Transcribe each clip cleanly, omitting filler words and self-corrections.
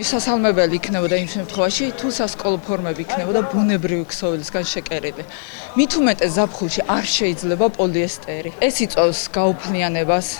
მისასალმებელი იქნებოდა იმ შემთხვევაში, თუ სასკოლო ფორმები იქნებოდა ბუნებრივი ქსოვილისგან შეკერილი. მით უმეტეს ზაფხულში არ შეიძლება პოლიესტერი. ეს იწვევს გაუფლიანებას,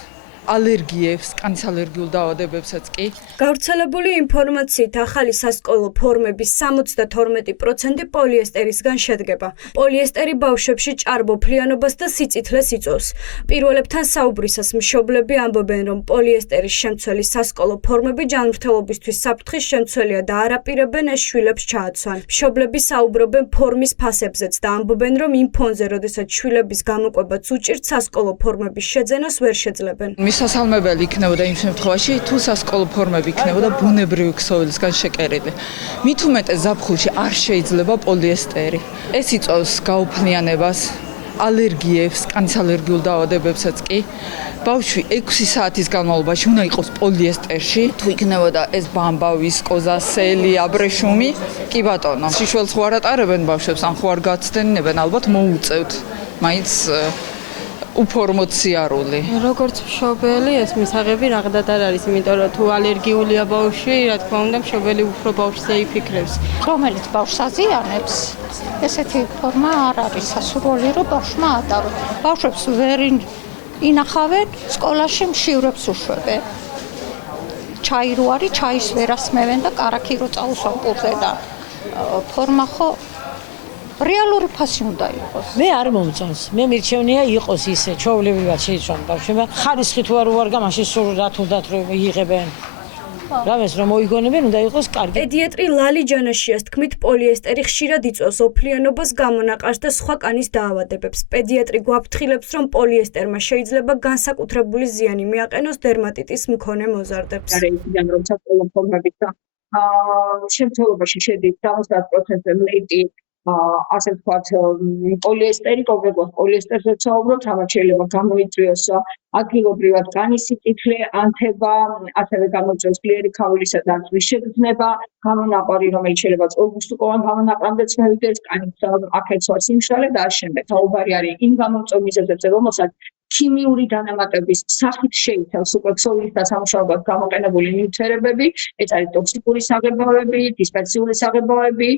ალერგიებს, კანის ალერგიულ დაავადებებსაც კი. გავრცელებული ინფორმაციით ახალი სასკოლო ფორმების 72% პოლიესტერისგან შედგება. პოლიესტერი ბავშვებში ჭარბოფლიანობას და სიწითლეს იწვევს. პირველებთან საუბრისას მშობლები ამბობენ, რომ პოლიესტერის შემცველი სასკოლო ფორმები ჯანმრთელობისთვის საფრთხის შემცველია და არ აპირებენ ეს შვილებს ჩააცვან. მშობლები საუბრობენ ფორმის ფასებზეც და ამბობენ, რომ იმ ფონზე, როდესაც შვილების გამოკვებაც უჭირთ, სასკოლო ფორმების შეძენას ვერ შეძლებენ. მისასალმებელი იქნებოდა იმ შემთხვევაში, თუ სასკოლო ფორმები იქნებოდა ბუნებრივი ქსოვილისგან შეკერილი. მით უმეტეს ზაფხულში არ შეიძლება პოლიესტერი. ეს იწვევს გაუფლიანებას, ალერგიებს, კანის ალერგიულ დაავადებებსაც კი. ბავშვი 6 საათის განმავლობაში უნდა იყოს პოლიესტერში, თუ იქნებოდა ეს ბამბა, ვისკოზა, სელი, აბრეშუმი, კი ბატონო. შიშველს ხო არ ატარებენ ბავშვებს, ან ხო არ გაცდენებენ, ალბათ მოუწევთ. მაინც უფორმო სიარული. როგორც მშობელი ეს მისაღები რაღაცად არ არის, იმიტომ რომ თუ ალერგიულია ბავშვი, რა თქმა უნდა, მშობელი უფრო ბავშვზე იფიქრებს. რომელიც ბავშვს აზიანებს, ესეთი ფორმა არ არის სასურველი, რომ ბავშვმა ატაროს. ბავშვებს ვერ ინახავენ, სკოლაში მშივრებს უშვებენ. ჩაი რო არის, ჩაის ვერ ასმევენ და კარაქი რო წაუსვან პურზე და ფორმა ხო რეალური ფასი უნდა იყოს. მე არ მომწონს. მე მირჩევნია იყოს ისე, ჩვეულებრივად შეიცვალა ბავშვებმა. ხარისხი თუ არ უარგა, მაშინ სულ რა თუნდაც რომ იღებენ. რამეს რომ მოიგონებენ, უნდა იყოს კარგი. პედიატრი ლალი ჯანაშიას თქმით, პოლიესტერი ხშირად იწვევს ოფლიანობას, გამონაყარს და სხვა კანის დაავადებებს. პედიატრი გვაფრთხილებს, რომ პოლიესტერმა შეიძლება განსაკუთრებული ზიანი მიაყენოს დერმატიტის მქონე მოზარდებს. ისიდან რომ სასკოლო ფორმების შემცველობაში შედის 70% მეტი ასე ვთქვათ, პოლიესტერი, კონკრეტულად პოლიესტერზე ვსაუბრობთ, ამათ შეიძლება გამოიწვიოს ადგილობრივად კანის სიწითლე, ანთება, ასევე გამოიწვიოს ძლიერი ქავილისა და აწვის შეგრძნება, გამონაყარი, რომელიც შეიძლება ორგუსტუკოვან გამონაყრამდეც მოვიდეს, კანის აქეცვა სიმშრალე და ამ შემდეგ. საუბარი არის იმ გამომწვევ მიზეზებზე, რომელსაც ქიმიური დანამატების სახით შეიცავს უკვე ქსოვილის დასამუშავებლად გამოყენებული ნივთიერებები, ეს არის ტოქსიკური საღებავები, დისპერსიული საღებავები,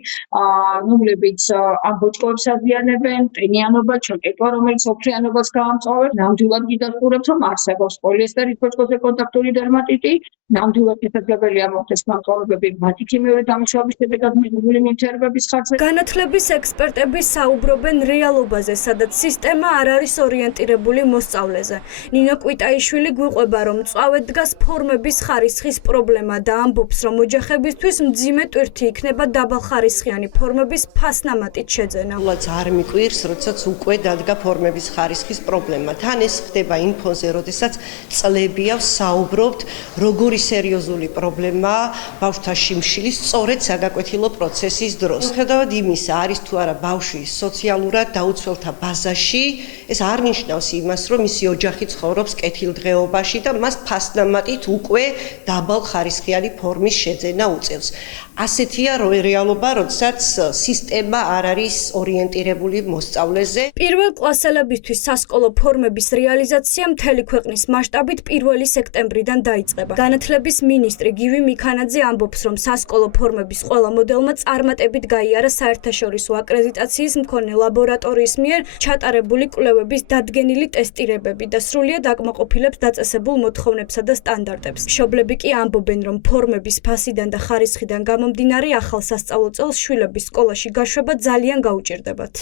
რომლებიც ამ ბოჭკოებს აზიანებენ, ტენიანობა, ჩაკეტვა, რომელიც ოფლიანობას გაამწვავებს, ნამდვილად გიდასტურებს, რომ არსებობს პოლიესტერის ბოჭკოზე კონტაქტური დერმატიტი, ნამდვილად შესაძლებელია მოხდეს განსხვავებები მათი ქიმიური დამუშავების შედეგად მიღებული ნივთიერებების ხარჯზე. განათლების ექსპერტები საუბრობენ რეალობაზე, სადაც სისტემა არ არის ორიენტირებული მოსწავლეზე. ნინო კვიტაიშვილი გვიყვება, რომ მწვავედ დგას ფორმების ხარისხის პრობლემა და ამბობს, რომ ოჯახებისთვის მძიმე ტვირთი იქნება დაბალხარისხიანი ფორმების ფასნამატით შეძენა. არ მიკვირს, როდესაც უკვე დადგა ფორმების ხარისხის პრობლემა. თან ეს ხდება იმ ფონზე, როდესაც წლებია ვსაუბრობთ, როგორი სერიოზული პრობლემაა ბავშვთა შიმშილის სწორედ საგაკვეთილო პროცესის დროს. მიუხედავად იმისა, არის თუ არა ბავშვი სოციალურად დაუცველთა ბაზაში, ეს არ ნიშნავს იმას, რომ მისი ოჯახი ცხოვრობს კეთილდღეობაში და მას ფასნამატით უკვე დაბალხარისხიანი ფორმის შეძენა უწევს. ასეთია რეალობა, როდესაც სისტემა არ არის ორიენტირებული მოსწავლეზე. პირველ კლასელებისთვის სასკოლო ფორმების რეალიზაცია მთელი ქვეყნის მასშტაბით 1 სექტემბრიდან დაიწყება. განათლების მინისტრი გივი მიქანაძე ამბობს, რომ სასკოლო ფორმების ყველა მოდელმა წარმატებით გაიარა საერთაშორისო აკრედიტაციის მქონე ლაბორატორიის მიერ ჩატარებული კვლევების დადგენილი ტესტირებები და სრულიად აკმაყოფილებს დაწესებულ მოთხოვნებსა და სტანდარტებს. მშობლები კი ამბობენ, რომ ფორმების ფასიდან და ხარისხიდან გამომდინარე ახალ სასწავლო წელს შვილების სკოლაში გაშვება ძალიან გაუჭირდებათ.